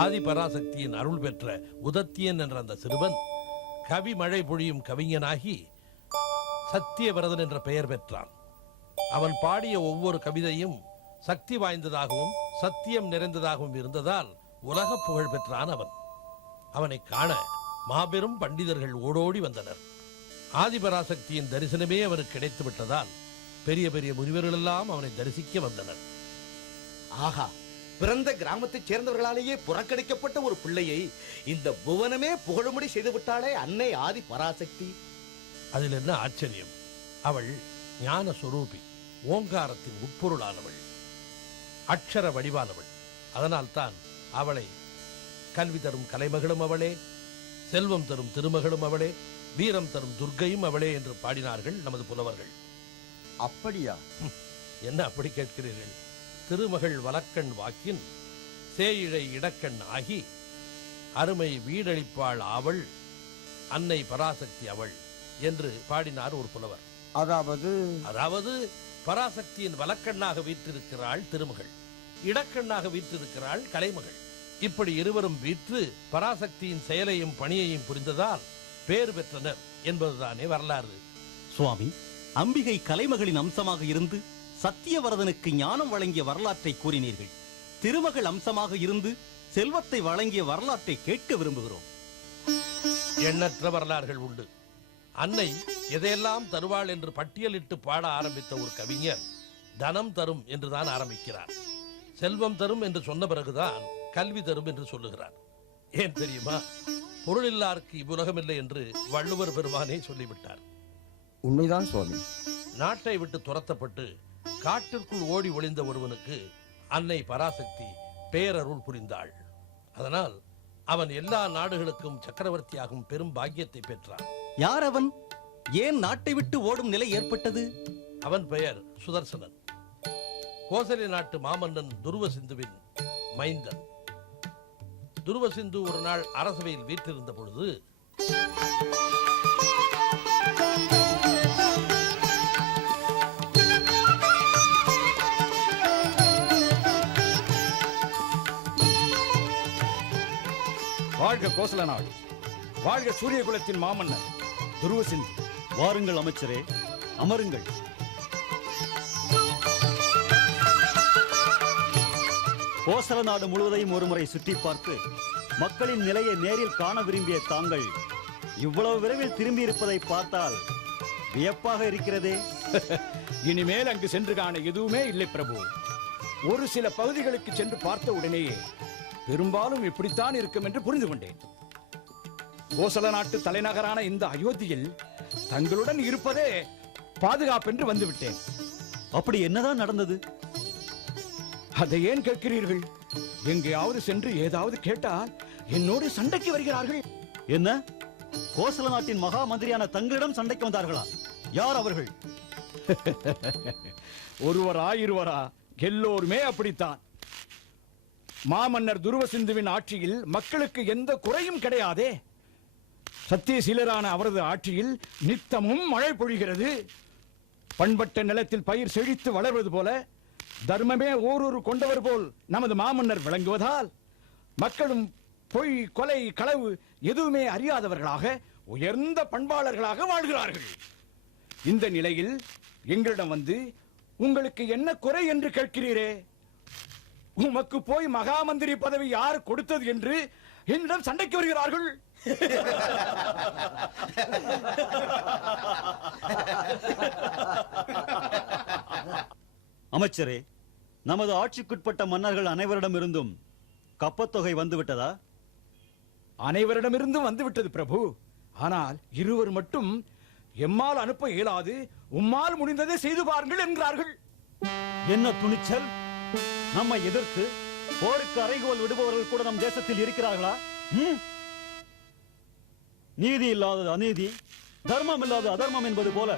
ஆதி பராசக்தியின் அருள் பெற்ற உதத்தியன் என்ற அந்த சிறுவன் கவி மழை பொழியும் கவிஞனாகி சத்தியவிரதன் என்ற பெயர் பெற்றான். அவன் பாடிய ஒவ்வொரு கவிதையும் சக்தி வாய்ந்ததாகவும் சத்தியம் நிறைந்ததாகவும் இருந்ததால் உலக புகழ் பெற்றான் அவன். அவனை காண மாபெரும் பண்டிதர்கள் ஓடோடி வந்தனர். ஆதிபராசக்தியின் தரிசனமே அவனுக்கு கிடைத்து விட்டதால் பெரிய பெரிய முனிவர்கள் எல்லாம் அவனை தரிசிக்க வந்தனர். ஆஹா, பிறந்த கிராமத்தைச் சேர்ந்தவர்களாலேயே புறக்கணிக்கப்பட்ட ஒரு பிள்ளையை இந்த புவனமே புகழும்படி செய்து விட்டாளே அன்னை ஆதி பராசக்தி. அதில் என்ன ஆச்சரியம்? அவள் ஞான சொரூபி, ஓங்காரத்தின் உட்பொருளானவள், அக்ஷர வடிவானவள். அதனால்தான் அவளை கல்வி தரும் கலைமகளும் அவளே, செல்வம் தரும் திருமகளும் அவளே, வீரம் தரும் துர்க்கையும் அவளே என்று பாடினார்கள் நமது புலவர்கள். அப்படியா? என்ன அப்படி கேட்கிறீர்கள்? திருமகள் வலக்கண் வாக்கின் சேயிழை இடக்கண் ஆகி அருமை வீடளிப்பாள் அவள் அன்னை பராசக்தி அவள் என்று பாடினார் ஒரு புலவர். அதாவது பராசக்தியின் வலக்கண்ணாக வீற்றிருக்கிறாள் திருமகள், இடக்கண்ணாக வீற்றிருக்கிறாள் கலைமகள். இப்படி இருவரும் வீற்று பராசக்தியின் செயலையும் பணியையும் புரிந்ததால் பேறு பெற்றனர் என்பதுதானே வரலாறு. சுவாமி, அம்பிகை கலைமகளின் அம்சமாக இருந்து சத்தியவரதனுக்கு ஞானம் வழங்கிய வரலாற்றை கூறினீர்கள். திருமகள் அம்சமாக இருந்து செல்வத்தை வழங்கிய வரலாற்றை கேட்க விரும்புகிறோம். எண்ணற்ற வரலாறுகள் உண்டு. அன்னை எதையெல்லாம் தருவாள் என்று பட்டியலிட்டு பாட ஆரம்பித்த ஒரு கவிஞர் தனம் தரும் என்றுதான் ஆரம்பிக்கிறார். செல்வம் தரும் என்று சொன்ன பிறகுதான் கல்வி தரும் என்று சொல்லுகிறார். ஏன் தெரியுமா? பொருளில்லாருக்கு இவ்வுலகம் இல்லை என்று வள்ளுவர் பெருமானே சொல்லிவிட்டார். உண்மைதான் சுவாமி. நாட்டை விட்டு துரத்தப்பட்டு காட்டிற்குள் ஓடி ஒளிந்த ஒருவனுக்கு அன்னை பராசக்தி பேரருள் புரிந்தாள். அதனால் அவன் எல்லா நாடுகளுக்கும் சக்கரவர்த்தியாகும் பெரும் பாக்கியத்தை பெற்றான். யார் அவன்? ஏன் நாட்டை விட்டு ஓடும் நிலை ஏற்பட்டது? அவன் பெயர் சுதர்சனன். கோசலை நாட்டு மாமன்னன் துருவசிந்துவின் மைந்தன். துருவசிந்து ஒரு நாள் அரசவையில் வீற்றிருந்த பொழுது வாழ்க கோசல நாடு, வாழ்க சூரிய குலத்தின் மாமன்னர் துருவசிந்து. வாருங்கள் அமைச்சரே, அமருங்கள். கோசல நாடு முழுவதையும் ஒருமுறை சுற்றி பார்த்து மக்களின் நிலையை நேரில் காண விரும்பிய தாங்கள் இவ்வளவு விரைவில் திரும்பி இருப்பதை பார்த்தால் வியப்பாக இருக்கிறதே. இனிமேல் அங்கு சென்று காண எதுவுமே இல்லை பிரபு. ஒரு சில பகுதிகளுக்கு சென்று பார்த்த உடனேயே பெரும்பாலும் இப்படித்தான் இருக்கும் என்று புரிந்து கொண்டேன். கோசல நாட்டு தலைநகரான இந்த அயோத்தியில் தங்களுடன் இருப்பதே பாதுகாப்பென்று வந்துவிட்டேன். அப்படி என்னதான் நடந்தது? அதை ஏன் கேட்கிறீர்கள்? எங்கேயாவது சென்று ஏதாவது கேட்டால் என்னோடு சண்டைக்கு வருகிறார்கள். என்ன? கோசல நாட்டின் மகா மந்திரியான தங்களிடம் சண்டைக்கு வந்தார்களா? யார் அவர்கள்? ஒருவரா இருவரா? எல்லோருமே அப்படித்தான். மாமன்னர் துருவசிந்துவின் ஆட்சியில் மக்களுக்கு எந்த குறையும் கிடையாதே. சத்தியசீலரான அவரது ஆட்சியில் நித்தமும் மழை பொழிகிறது. பண்பட்ட நிலத்தில் பயிர் செழித்து வளர்வது போல தர்மமே ஓரொரு கொண்டவர் போல் நமது மாமன்னர் விளங்குவதால் மக்களும் பொய், கொலை, களவு எதுவுமே அறியாதவர்களாக உயர்ந்த பண்பாளர்களாக வாழ்கிறார்கள். இந்த நிலையில் எங்களிடம் வந்து உங்களுக்கு என்ன குறை என்று கேட்கிறீரே? உமக்கு போய் மகா மந்திரி பதவி யார் கொடுத்தது என்று என்னிடம் சண்டைக்கு வருகிறார்கள். அமைச்சரே, நமது ஆட்சிக்குட்பட்ட மன்னர்கள் அனைவரிடமிருந்தும் கப்பத்தொகை வந்துவிட்டதா? அனைவரிடமிருந்தும் வந்துவிட்டது பிரபு. ஆனால் இருவர் மட்டும் எம்மால் அனுப்ப இயலாது, உம்மால் முடிந்ததை செய்து பாருங்கள் என்கிறார்கள். என்ன துணிச்சல்! நம்மை எதிர்த்து போருக்கு அறைகோல் விடுபவர்கள் கூட நம் தேசத்தில் இருக்கிறார்களா? நீதி இல்லாத அநீதி, தர்மம் இல்லாத அதர்மம் என்பது போல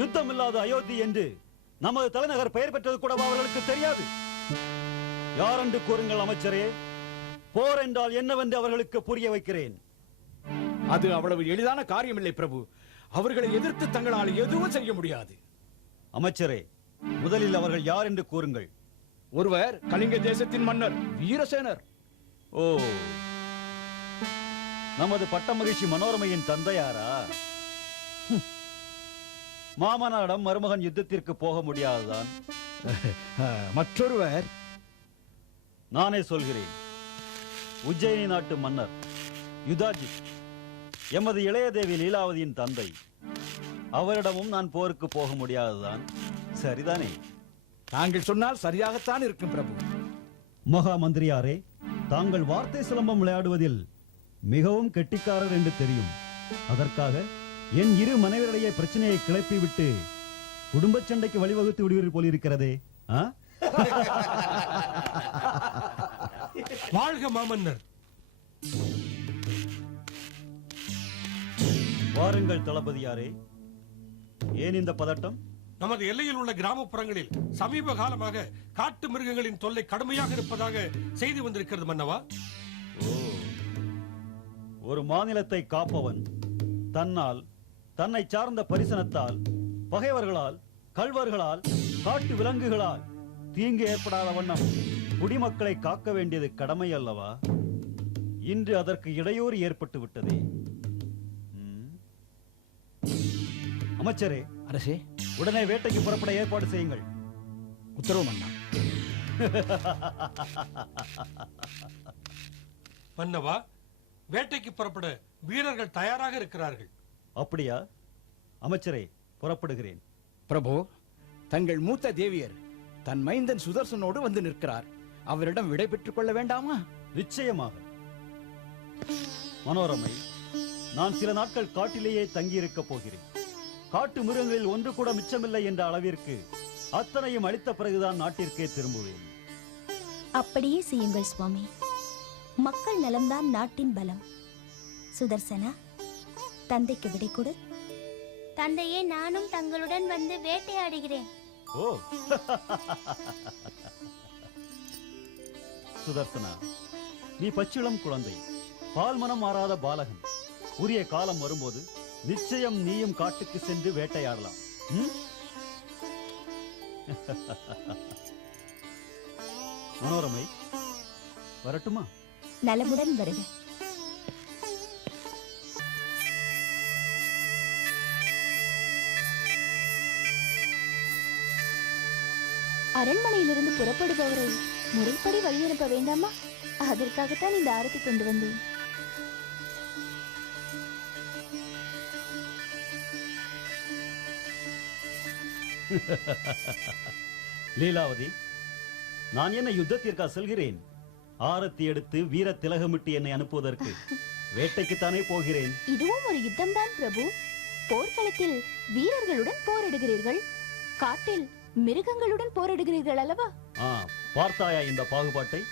யுத்தம் இல்லாத அயோத்தி என்று நமது தலைநகர் பெயர் பெற்றது கூட அவர்களுக்கு தெரியாது. யார் என்று கூறுங்கள் அமைச்சரே. போர் என்றால் என்னவென்று அவர்களுக்கு புரிய வைக்கிறேன். அது அவ்வளவு எளிதான காரியமில்லை பிரபு. அவர்களை எதிர்த்து தங்களால் எதுவும் செய்ய முடியாது. அமைச்சரே, முதலில் அவர்கள் யார் என்று கூறுங்கள். ஒருவர் கலிங்க தேசத்தின் மன்னர் வீரசேனர். ஓ, நமது பட்ட மகிழ்ச்சி மனோரமையின் தந்தையாரா? மாமனாரிடம் மருமகன் யுத்தத்திற்கு போக முடியாதுதான். மற்றொருவர் நானே சொல்கிறேன். உஜ்ஜயினி நாட்டு மன்னர் யுதாஜித், எமது இளைய தேவி லீலாவதியின் தந்தை. அவரிடமும் நான் போருக்கு போக முடியாதுதான். சரிதானே? தாங்கள் சொன்னால் சரியாகத்தான் இருக்கும் பிரபு. மகா மந்திரியாரே, தாங்கள் வார்த்தை சிலம்பம் விளையாடுவதில் மிகவும் கெட்டிக்காரர் என்று தெரியும். அதற்காக என் இரு மனைவியருடைய பிரச்சனையை கிளப்பி விட்டு குடும்ப சண்டைக்கு வழிவகுத்து விடுவீர்கள் போலிருக்கிறதே. வாழ்க மாமன்னர். வாருங்கள் தளபதியாரே. ஏன் இந்த பதட்டம்? நமது எல்லையில் உள்ள கிராமப்புறங்களில் சமீப காலமாக காட்டு மிருகங்களின் தொல்லை கடுமையாக இருப்பதாக செய்தி வந்திருக்கிறது மன்னவா. ஒரு மாநிலத்தை காப்பவன் தன்னால், தன்னை சார்ந்த பரிசனத்தால், பகைவர்களால், கள்வர்களால், காட்டு விலங்குகளால் தீங்கு ஏற்படாத வண்ணம் குடிமக்களை காக்க வேண்டியது கடமை அல்லவா? இன்று அதற்கு இடையூறு ஏற்பட்டு விட்டதே. அமைச்சரே, அரசே, உடனே வேட்டைக்கு புறப்பட ஏற்பாடு செய்யுங்கள். உத்தரவு மன்னா. மன்னவா, வேட்டைக்கு புறப்பட வீரர்கள் தயாராக இருக்கிறார்கள். அப்படியா? அமைச்சரே, புறப்படுகிறேன். பிரபு, தங்கள் மூத்த தேவியர் தன் மைந்தன் சுதர்சனோடு வந்து நிற்கிறார். அவரிடம் விடை பெற்றுக் கொள்ள வேண்டாமா? நிச்சயமாக. மனோரமை, நான் சில நாட்கள் காட்டிலேயே தங்கியிருக்க போகிறேன். காட்டு மிருகங்களில் ஒன்று கூட மிச்சமில்லை என்ற அளவிற்கு அத்தனையும் அளித்த பிறகுதான் நாட்டிற்கே திரும்புவேன். அப்படியே செய்யுங்கள் சுவாமி. மக்கள் நலம்தான் நாட்டின் பலம். சுதர்சனா, தந்தைக்கு விடை கொடு. தந்தையே, நானும் தங்களுடன் வந்து வேட்டையாடுகிறேன். ஓ, சுதர்சனா, நீ பச்சிளம் குழந்தை, பால் மனம் மாறாத பாலகன். உரிய காலம் வரும்போது நிச்சயம் நீயும் காட்டுக்கு சென்று வேட்டையாடலாம். மனோரமை, வரட்டுமா? நலமுடன் வருக. அரண்மனையிலிருந்து புறப்படுபவரை முறைப்படி வழியனுப்ப வேண்டாமா? அதற்காகத்தான் இந்த ஆரத்தி கொண்டு வந்தேன். லீலாவதி, நான் என்ன யுத்தத்திற்கா செல்கிறேன்? ஆரத்தி எடுத்து வீர திலகமிட்டு என்னை அனுப்புவதற்கு வேட்டைக்குத்தானே போகிறேன். இதுவும் ஒரு யுத்தம்தான் பிரபு. போர்க்களத்தில் வீரர்களுடன் போரிடுகிறீர்கள், காட்டில் மிருகங்களுடன் போரிடுகிறீர்கள் அல்லவா? பார்த்தாயா இந்த பாகுபாட்டை?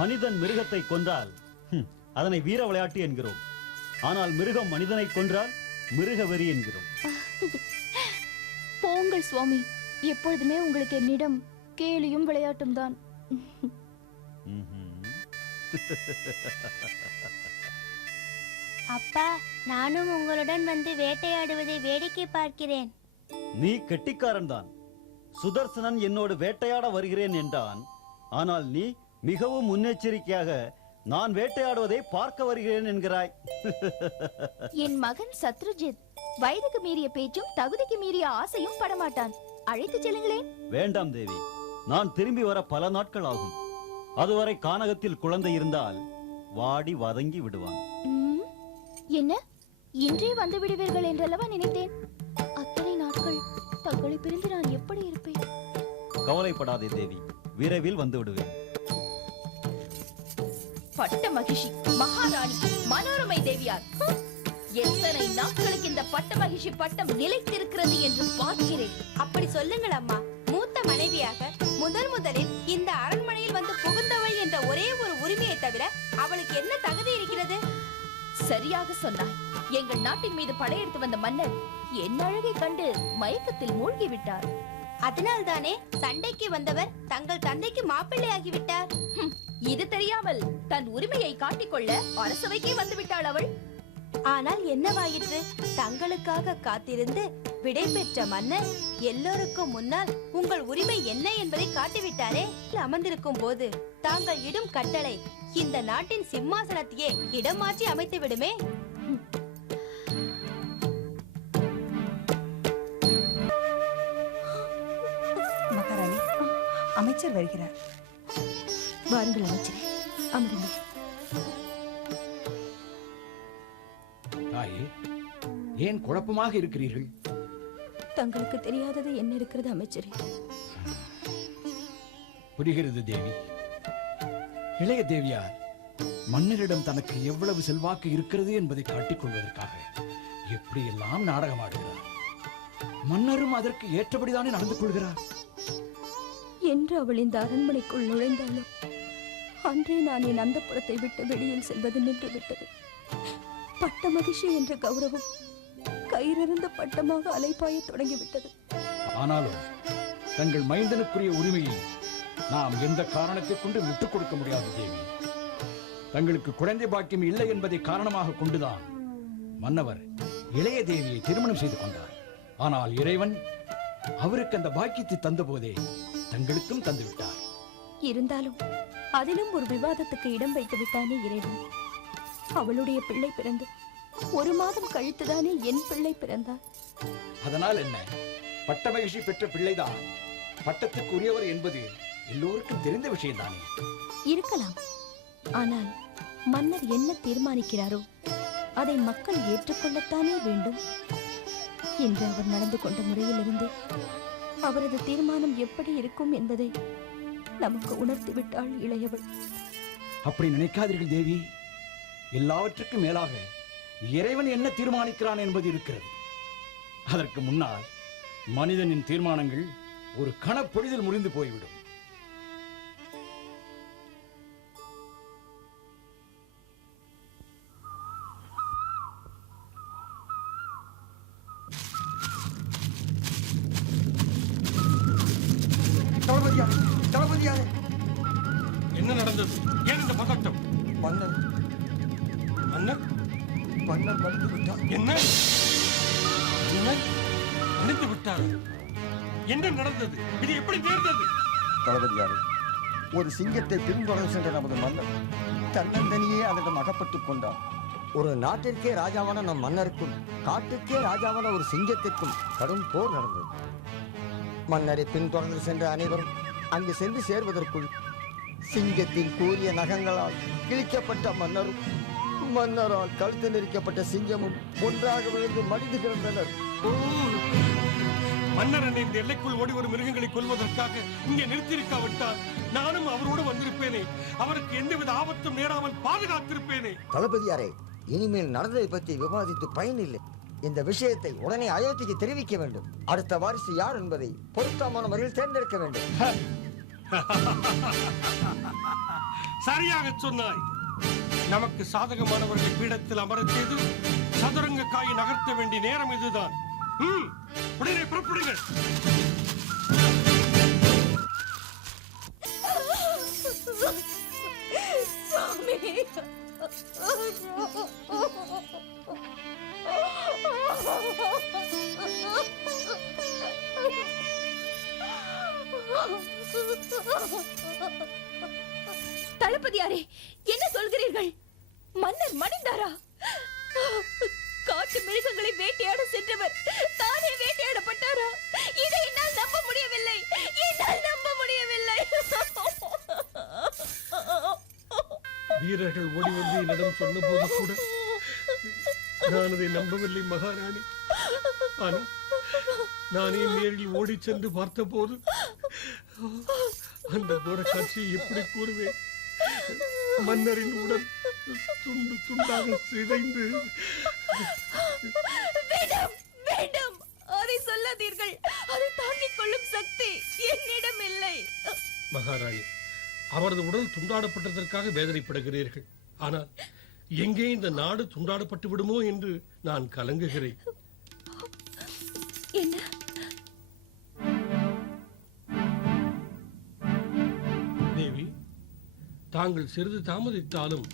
மனிதன் மிருகத்தை கொன்றால் அதனை வீர விளையாட்டு என்கிறோம். ஆனால் மிருகம் மனிதனை கொன்றால் மிருக வெறி என்கிறோம். போங்கள் சுவாமி, எப்பொழுதுமே உங்களுக்கு என்னிடம் கேலியும் விளையாட்டும் தான். அப்பா, நானும் உங்களுடன் வந்து வேட்டையாடுவதை வேடிக்கை பார்க்கிறேன். நீ கெட்டிக்காரன் தான். சுதர்சனன் என்னோடு வேட்டையாட வருகிறேன் என்றான். ஆனால் நீ மிகவும் முன்னெச்சரிக்கையாக நான் வேட்டையாடுவதை பார்க்க வருகிறேன் என்கிறாய். என் மகன் சத்ருஜித் வயதுக்கு மீறிய பேச்சும் தகுதிக்கு மீறிய ஆசையும் படமாட்டான். அழைத்து செல்லுங்களேன். வேண்டாம் தேவி, நான் திரும்பி வர பல நாட்கள் ஆகும். அதுவரை கானகத்தில் குழந்தை இருந்தால் வாடி வதங்கி விடுவான். என்ன, இன்றே வந்து விடுவீர்கள் என்றல்லவா நினைத்தேன். அத்தனை நாட்கள் தங்களை பிரிந்து நான் எப்படி இருப்பேன்? கவலைப்படாதே தேவி, விரைவில் வந்து விடுவேன். பட்ட மகிழ்ச்சி மகாராணி மனோரமை தேவியார், எத்தனை நாட்களுக்கு இந்த பட்ட மகிழ்ச்சி பட்டம் நிலைத்திருக்கிறது என்று பார்க்கிறேன். அப்படி சொல்லுங்கள் அம்மா. மூத்த மனைவியாக முதலில் இந்த அரண்மனையில் வந்து புகுந்தவள் என்ற ஒரே ஒரு உரிமையை தவிர அவளுக்கு என்ன தகுதி இருக்கிறது? சரியாக சொன்னாய். எங்கள் நாட்டின் மீது படையெடுத்து வந்த மன்னர் என் அழகை கண்டு மயக்கத்தில் மூழ்கி விட்டார். அதனால் தானே சண்டைக்கு வந்தவர் தங்கள் தந்தைக்கு மாப்பிள்ளை ஆகிவிட்டார். இது தெரியாமல் தன் உரிமையை காட்டிக்கொள்ள அரசவைக்கே வந்து விட்டாள் அவள். ஆனால் என்னவாயிற்று? தங்களுக்காக காத்திருந்து விடை பெற்ற மன்னர் எல்லோருக்கும் முன்னால் உங்கள் உரிமை என்ன என்பதை காட்டிவிட்டாரே. அமர்ந்திருக்கும் போது தாங்கள் இடும் கட்டளை இந்த நாட்டின் சிம்மாசனத்தையே இடமாற்றி அமைத்து விடுமே. மகாராணி, அமைச்சர் வருகிறார். வாருங்கள் அமைச்சரே, அமருங்கள். தாயே, ஏன் குழப்பமாக இருக்கிறீர்கள்? தங்களுக்கு தெரியாதது என்ன இருக்கிறது அமைச்சரே? புரிகிறது தேவி. இளைய தேவியார் மன்னரிடம் தனக்கு எவ்வளவு செல்வாக்கு இருக்கிறது என்பதை காட்டிக் கொள்வதற்காக எப்படியெல்லாம் நாடகமாடுகிறார். மன்னரும் அதற்கு ஏற்றபடிதானே நடந்து கொள்கிறார். என்று அவள் இந்த அரண்மனைக்குள் நுழைந்தாலும் அன்றே நான் என் அந்தப்புறத்தை விட்டு வெளியில் செல்வது நின்று விட்டது. பட்ட மகிழ்ச்சி என்ற கௌரவம் கயிறிருந்த பட்டமாக அலைப்பாய தொடங்கிவிட்டது. ஆனாலும் தங்கள் மைந்தனுக்குரிய உரிமையை நாம் எந்த காரணத்தை கொண்டு விட்டுக் கொடுக்க முடியாது தேவி. தங்களுக்கு குழந்தை பாக்கியம் இல்லை என்பதை காரணமாக கொண்டுதான் மன்னவர் இளைய தேவியை திருமணம் செய்து கொண்டார். ஆனால் இறைவன் அவருக்கு அந்த பாக்கியத்தை தந்த போதே தங்களுக்கும் தந்து விட்டார். இருந்தாலும் அதிலும் ஒரு விவாதத்துக்கு இடம் வைத்து விட்டானே இறைவன். அவளுடைய பிள்ளை பிறந்து 1 மாதம் கழித்துதானே என் பிள்ளை பிறந்தார். அதனால் என்ன? பட்ட மகிழ்ச்சி பெற்ற பிள்ளைதான் பட்டத்துக்கு உரியவர் என்பது எல்லோருக்கும் தெரிந்த விஷயம்தானே. இருக்கலாம். ஆனால் மன்னர் என்ன தீர்மானிக்கிறாரோ அதை மக்கள் ஏற்றுக்கொள்ளத்தானே வேண்டும். இன்று அவர் நடந்து கொண்ட முறையிலிருந்து அவரது தீர்மானம் எப்படி இருக்கும் என்பதை நமக்கு உணர்த்தி விட்டாள் இளையவள். அப்படி நினைக்காதீர்கள் தேவி. எல்லாவற்றுக்கும் மேலாக இறைவன் என்ன தீர்மானிக்கிறான் என்பது இருக்கிறது. அதற்கு முன்னால் மனிதனின் தீர்மானங்கள் ஒரு கணப்பொழுதில் முடிந்து போய்விடும். தளபதியாரே, தளபதியாரே, என்ன நடந்தது? ஏன் இந்த பதட்டம்? மன்னர் மன்னர் மன்னர் மடிந்து விட்டார். என்ன? மன்னித்து விட்டார். என்ன நடந்தது? இது எப்படி நேர்ந்தது? தளபதியாரே, ஒரு சிங்கத்தை பின்தொடர்ந்து சென்ற நமது மன்னர் தன்னந்தனியே அதனிடம் அகப்பட்டுக் கொண்டார். ஒரு நாட்டிற்கே ராஜாவான நம் மன்னருக்கும் காட்டுக்கே ராஜாவான ஒரு சிங்கத்திற்கும் கடும் போர் நடந்தது. மன்னரை பின்தொடர்ந்து சென்ற அனைவரும் அங்கு சென்று சேர்வதற்குள் சிங்கத்தின் கூரிய நகங்களால் கிழிக்கப்பட்ட மன்னரும் மன்னரால் கழுத்து நெரிக்கப்பட்ட சிங்கமும் ஒன்றாக விழுந்து மடிந்து கிடந்தனர். மன்னர் என்னை இந்த எல்லைக்குள் ஓடி வரும் மிருகங்களை கொல்வதற்காக இங்கே நிறுத்தியிருக்காவிட்டால் நானும் அவரோடு வந்திருப்பேனே. அவருக்கு எந்தவித ஆபத்தும் நேராமல் பாதுகாத்திருப்பேனே. தளபதியாரே, இனிமேல் நடந்ததை பற்றி விவாதித்து பயனில்லை. இந்த விஷயத்தை உடனே அயோத்திக்கு தெரிவிக்க வேண்டும். அடுத்த வாரிசு யார் என்பதை பொருத்தமான முறையில் தேர்ந்தெடுக்க வேண்டும். சரியாக சொன்னாய். நமக்கு சாதகமானவர்களை பீடத்தில் அமரச் செய்து சதுரங்க காயை நகர்த்த வேண்டிய நேரம் இதுதான். உடனே புறப்படுங்கள். தளபதியாரே, என்ன சொல்கிறீர்கள்? மன்னர் மடிந்தாரா? காட்டு மிருகங்களை வேட்டையாட சென்றவர் தானே வேட்டையாடப்பட்டாரா? இதை என்னால் நம்ப முடியவில்லை. என்னால் நம்ப முடியவில்லை. வீரர்கள் ஓடி வந்து என்னிடம் சொன்ன போது கூட நான் அதை நம்பவில்லை மகாராணி. ஆனால் நானே நேரில் ஓடி சென்று பார்த்த போது அந்த தூர காட்சியை எப்படி கூறுவேன்? மன்னரின் உடல் துண்டு துண்டாக சிதைந்து. வேண்டாம், வேண்டாம், அதை சொல்லாதீர்கள். அதை தாங்கிக் கொள்ளும் சக்தி என்னிடம் இல்லை. மகாராணி, அவரது உடல் துண்டாடப்பட்டதற்காக வேதனைப்படுகிறீர்கள். ஆனால் எங்கே இந்த நாடு துண்டாடப்பட்டு விடுமோ என்று நான் கலங்குகிறேன். என்ன? தேவி, தாங்கள் சிறிது தாமதித்தாலும்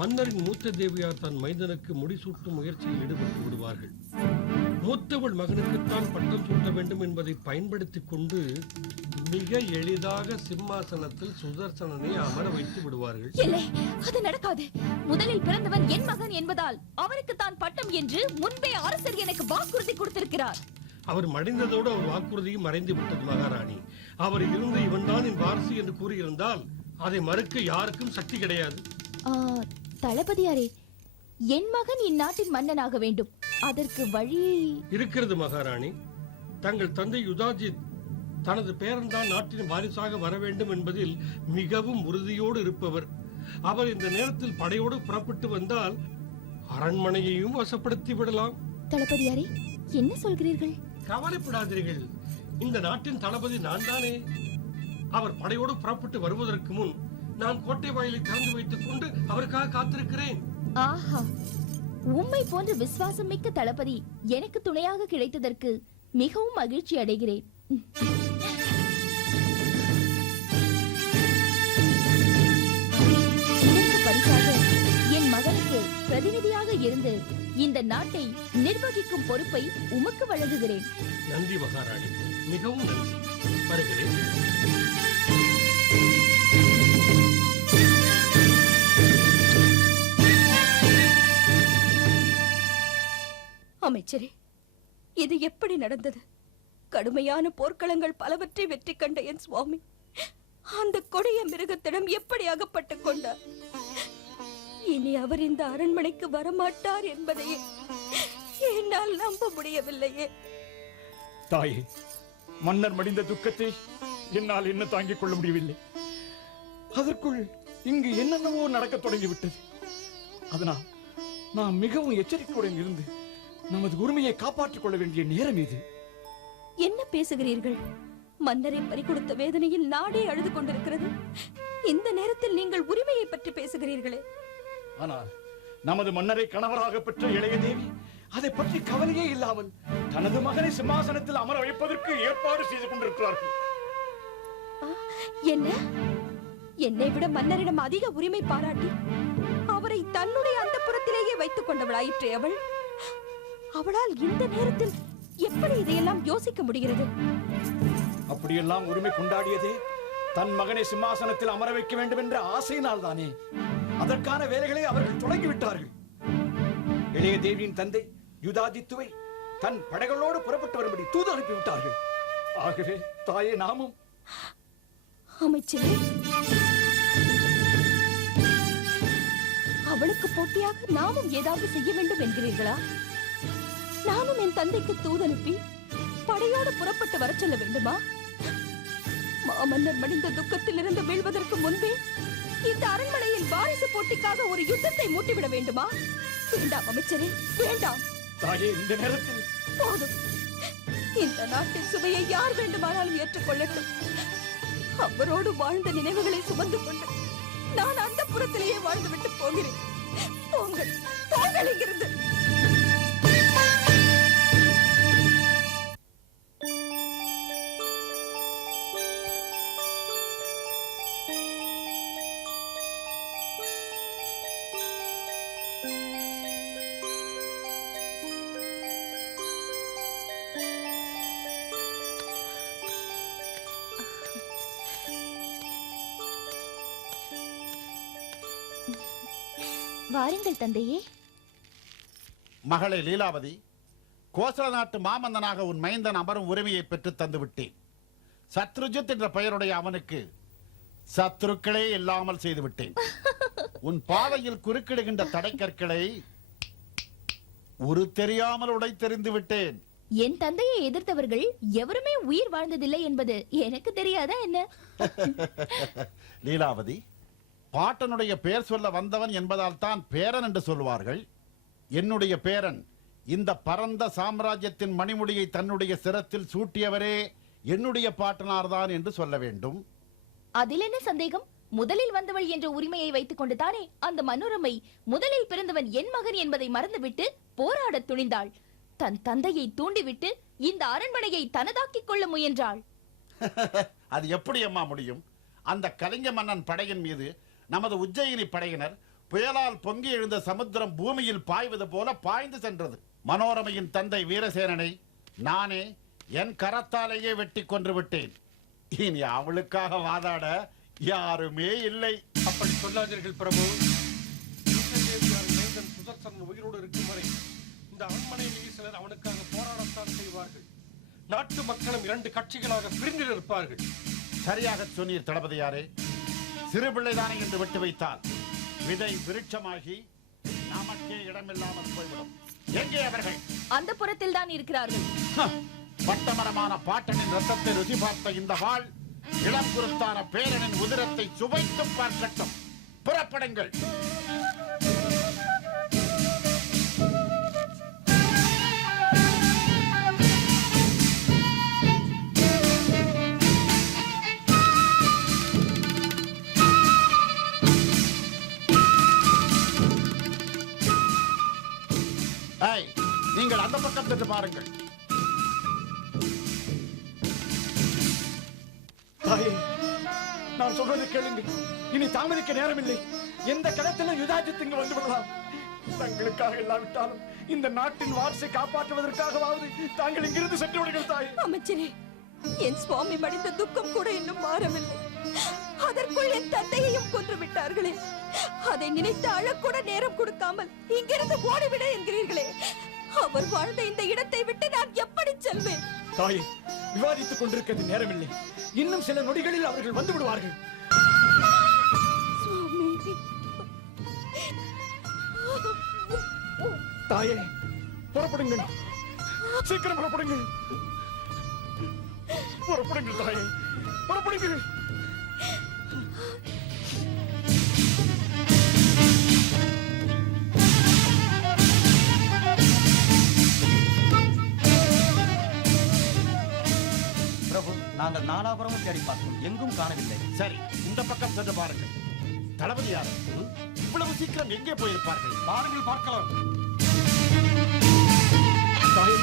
மன்னரின் மூத்த தேவியார் தன் மைந்தனுக்கு முடிசூட்டும் முயற்சியில் ஈடுபட்டு விடுவார்கள். மூத்தவள் மகனுக்குத்தான் பட்டம் சூட்ட வேண்டும் என்பதை பயன்படுத்திக் கொண்டு மிக எளிதாக சிம்மாசனத்தில் சுதர்சனனை அமர வைத்து விடுவார்கள். இல்லை, அது நடக்காது. முதலில் பிறந்தவன் என் மகன் என்பதால் அவருக்கு தான் பட்டம் என்று முன்பே அரசர் எனக்கு வாக்குறுதி கொடுத்திருக்கிறார். அவர் மடிந்ததோடு அவர் வாக்குறுதியும் மறைந்து விட்டது மகாராணி. அவர் இருந்து இவன்தான் என் வாரிசு என்று கூறியிருந்தால் அதை மறுக்க யாருக்கும் சக்தி கிடையாது. தளபதியாரே, என் மகன் இந்நாட்டின் மன்னனாக வேண்டும். அதற்கு வழி இருக்கிறது மகாராணி. தங்கள் தந்தை யுதாஜித் தனது பேரன்தான் நாட்டின் வாரிசாக வர வேண்டும் என்பதில் மிகவும் உறுதியோடு இருப்பவர். அவர் இந்த நேரத்தில் படையோடு புறப்பட்டு வந்தால் அரண்மனையையும் வசப்படுத்தி விடலாம். தளபதியாரே, என்ன சொல்கிறீர்கள்? கவலைப்படாதீர்கள், இந்த நாட்டின் தளபதி நான் தானே. அவர் படையோடு புறப்பட்டு வருவதற்கு முன் நான் கோட்டை வாயிலை திறந்து வைத்துக் கொண்டு அவருக்காக காத்திருக்கிறேன். ஆஹா, உம்மை போன்ற விசுவாசம் மிக்க தளபதி எனக்கு துணையாக கிடைத்ததற்கு மிகவும் மகிழ்ச்சி அடைகிறேன். இதற்கு பரிசாக என் மகனுக்கு பிரதிநிதியாக இருந்து இந்த நாட்டை நிர்வகிக்கும் பொறுப்பை உமக்கு வழங்குகிறேன். நன்றி மகாராணி, மிகவும் நன்றி. வருகிறேன். அமைச்சரே, இது எப்படி நடந்தது? கடுமையான போர்க்களங்கள் பலவற்றை வெற்றி கண்ட என் சுவாமி அந்த கொடிய மிருகத்திடம் எப்படி அகப்பட்டுக் கொண்டார்? இனி அவர் இந்த அரண்மனைக்கு வரமாட்டார் என்பதையே என்னால் நம்ப முடியவில்லையே. தாயே, மன்னர் மடிந்த துக்கத்தை என்னால் என்ன தாங்கிக் கொள்ள முடியவில்லை. அதற்குள் இங்கு என்னென்னவோ நடக்க தொடங்கிவிட்டது. அதனால் நாம் மிகவும் எச்சரிக்கையுடன் இருந்து நமது உரிமையை காப்பாற்றிக் கொள்ள வேண்டிய நேரம் இது. என்ன பேசுகிறீர்கள்? மன்னரை பறிகொடுத்த வேதனையில் நாடே அழுது கொண்டிருக்கிறது. இந்த நேரத்தில் நீங்கள் உரிமையை பற்றி பேசுகிறீர்களே. ஆனால் நமது மன்னரை கணவராக பெற்ற இளைய தேவி அதை பற்றி கவலையே இல்லாமல் தனது மகனை சிம்மாசனத்தில் அமர வைப்பதற்கு ஏற்பாடு செய்து கொண்டிருக்கிறார்கள். என்ன? என்னை விட மன்னரிடம் அதிக உரிமை பாராட்டி அவரை தன்னுடைய அந்தப்புறத்திலேயே வைத்துக் கொண்டவளாயிற்றே அவள். அவளால் இந்த நேரத்தில் எப்படி இதையெல்லாம் யோசிக்க முடிகிறது? அப்படியெல்லாம் உரிமை கொண்டாடியதே தன் மகனை சிம்மாசனத்தில் அமர வைக்க வேண்டும் என்ற ஆசையினால் தானே. அதற்கான வேலைகளை அவர்கள் தொடங்கிவிட்டார்கள். இளைய தேவியின் தந்தை யுதாஜித்துவை தன் படைகளோடு புறப்பட்டு வரும்படி தூது அனுப்பிவிட்டார்கள். ஆகவே தாயே, நாமும் அமைச்சரே, அவளுக்கு போட்டியாக நாமும் ஏதாவது செய்ய வேண்டும் என்கிறீர்களா? நானும் என் தந்தைக்கு தூதனுப்பி படையோடு புறப்பட்டு வர சொல்ல வேண்டுமா? மாமன்னர் மடிந்த துக்கத்தில் இருந்து வீழ்வதற்கு முன்பே இந்த அரண்மனையில் வாரிசு போட்டிக்காக ஒரு யுத்தத்தை மூட்டிவிட வேண்டுமா? வேண்டாம் அமைச்சரே, வேண்டாம். தாயே, இந்த நேரத்தில் போதும். இந்த நாட்டின் சுமையை யார் வேண்டுமானாலும் ஏற்றுக்கொள்ளட்டும். அவரோடு வாழ்ந்த நினைவுகளை சுமந்து கொண்டு நான் அந்த புறத்திலேயே வாழ்ந்துவிட்டு போகிறேன். போங்கள், போங்கள் இங்கிருந்து. வாருங்கள் தந்தையே. மகளே லீலாவதி, கோசல நாட்டு மாமன்னனாக உன் மைந்தன் அமரும் உரிமையை பெற்று தந்து விட்டேன். சத்ருஜித் என்ற பெயருடைய அவனுக்கு சத்ருக்களே இல்லாமல் செய்து விட்டேன். உன் பாதையில் குறுக்கிடுகின்ற தடைக்கற்களை உரு தெரியாமல் உடைத்தெறிந்து விட்டேன். என் தந்தையை எதிர்த்தவர்கள் எவருமே உயிர் வாழ்ந்ததில்லை என்பது எனக்கு தெரியாதா என்ன? லீலாவதி, பாட்டனுடைய பெயர் சொல்ல வந்தவன் என்பதால் தான் பேரன் என்று சொல்வார்கள். என்னுடைய பேரன் இந்த பரந்த சாம்ராஜ்யத்தின் மணிமுடியை தன்னுடைய சிரத்தில் சூட்டியவரே என்னுடைய பாட்டனார்தான் என்று சொல்ல வேண்டும். அதில் என்ன சந்தேகம்? முதலில் வந்தவள் என்ற உரிமையை வைத்துக் கொண்டு தானே அந்த மனோரமை முதலில் பிறந்தவன் என் மகன் என்பதை மறந்துவிட்டு போராட துணிந்தாள். தன் தந்தையை தூண்டிவிட்டு இந்த அரண்மனையை தனதாக்கிக் கொள்ள முயன்றாள். அது எப்படி அம்மா முடியும்? அந்த கலிங்க மன்னன் படையின் மீது நமது உஜ்ஜயினி படையினர் புயலால் பொங்கி எழுந்த சமுத்திரம் பூமியில் பாய்வது போல பாய்ந்து சென்றது. மனோரமையின் தந்தை வீரசேனனை நானே என் கரத்தாலேயே வெட்டி கொன்று விட்டேன். இனி அவளுக்காக வாதாட யாருமே இல்லை. அப்படி சொல்லாதீர்கள் பிரபு. மைந்தன் சுதர்சனன் உயிரோடு இருக்கும் வரை இந்த அரண்மனையிலேயே சிலர் அவனுக்காக போராடத்தான் செய்வார்கள். நாட்டு மக்களும் இரண்டு கட்சிகளாக பிரிந்து இருப்பார்கள். சரியாக சொன்னீர் தளபதியாரே. சிறு பிள்ளைதானே என்று விட்டு வைத்தால் விதை விருட்சமாகி நமக்கே இடமில்லாமல் போய்விடும். எங்கே அவர்கள்? அந்த புறத்தில் தான் இருக்கிறார்கள். பட்டமரமான பாட்டனின் ரத்தத்தை ருசி பார்த்த இந்த வாள் இளம் குருத்தான பேரனின் உதிரத்தை சுவைத்து பார்க்கட்டும். புறப்படுங்கள். நீங்கள் அந்த பக்கம் சென்று பாருங்கள். தாயே, நான் சொல்வதை கேளுங்கள். இனி தாமதிக்க நேரமில்லை. எந்த கடத்திலும் யுதாஜித் இங்கு வந்து விடலாம். தங்களுக்காக இல்லாவிட்டாலும் இந்த நாட்டின் வாரிசை காப்பாற்றுவதற்காகவாவது தாங்கள் இங்கிருந்து சென்று விடுங்கள் தாயே. அமைச்சரே, என் சுவாமி மடிந்த துக்கம் கூட இன்னும் மாறவில்லை. அதற்குள் என் தந்தையையும் கொன்று விட்டார்களே. அதை நினைத்து அழக்கூட நேரம் கொடுக்காமல் இங்கிருந்து ஓடிவிட என்கிறீர்களே. அவர் வாழ்ந்த இந்த இடத்தை விட்டு நான் எப்படி செல்வேன்? தாயே, விவாதித்துக் கொண்டிருக்கிறது நேரமில்லை. இன்னும் சில நொடிகளில் அவர்கள் வந்து விடுவார்கள். சுவாமி, தாயே, புறப்படுங்கள். சீக்கிரம் புறப்படுங்கள். புறப்படுங்கள் தாயே, புறப்படுங்கள். பிரபு, நாங்கள் நாலாபுரமும் தேடி பார்த்தோம், எங்கும் காணவில்லை. சரி, இந்த பக்கம் சென்று பாருங்கள். தளபதியார் இவ்வளவு சீக்கிரம் எங்கே போயிருப்பார்கள்? பாருங்கள், பார்க்கலாம். தாயே,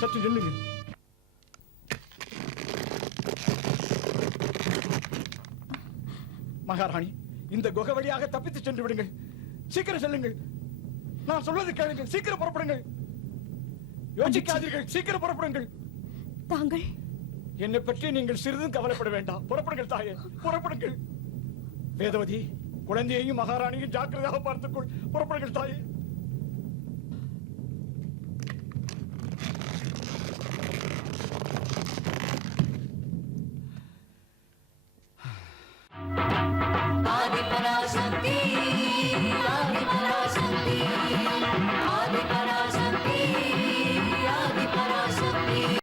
சற்று நில்லுங்கள். மகாராணி, இந்த குகை வழியாக தப்பித்து சென்று விடுங்கள். சீக்கிரம் செல்லுங்கள். நான் சொல்வதை கேளுங்கள். சீக்கிரம் புறப்படுங்கள். யோசிக்காதீர்கள். சீக்கிரம் புறப்படுங்கள். தாங்கள் என்னை பற்றி நீங்கள் சிறிதும் கவலைப்பட வேண்டாம். புறப்படுங்கள் தாயே, புறப்படுங்கள். வேதவதி, குழந்தையையும் மகாராணியும் ஜாக்கிரதையாக பார்த்துக்கொள். புறப்படுங்கள் தாயே. ஆதிபராசக்தி, ஆதிபராசக்தி, ஆதிபராசக்தி.